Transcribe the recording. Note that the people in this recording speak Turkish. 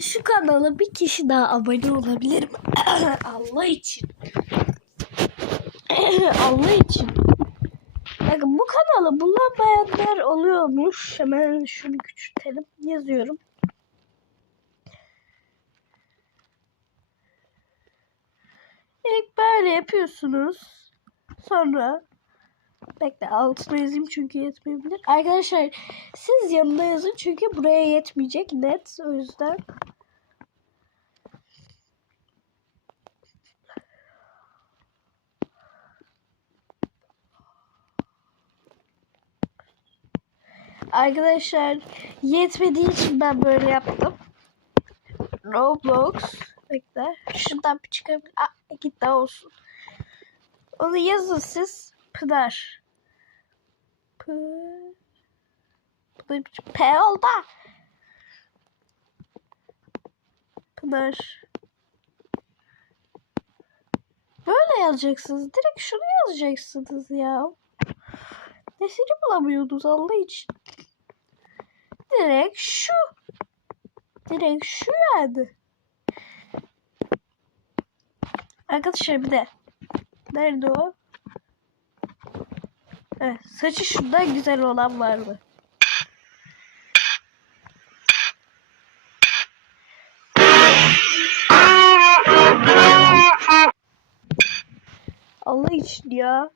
şu kanala bir kişi daha abone olabilir mi? Allah için. Allah için. Bakın bu kanalı bulamayanlar oluyormuş. Hemen şunu küçültelim. Yazıyorum. İlk böyle yapıyorsunuz. Sonra bekle altına yazayım çünkü yetmeyebilir. Arkadaşlar siz yanına yazın çünkü buraya yetmeyecek net. O yüzden Arkadaşlar yetmediği için ben böyle yaptım. Roblox. Bekle. Şuradan bir çıkabilir. Aa, git daha olsun. Onu yazın siz. Pınar. P. P, oldu. Pınar. Böyle yazacaksınız. Direkt şunu yazacaksınız ya. Nesini bulamıyordunuz Allah için. Direkt şu. Direkt şu yani. Arkadaşlar bir de. Nerede o? Heh, saçı şundan güzel olan vardı. Allah için ya.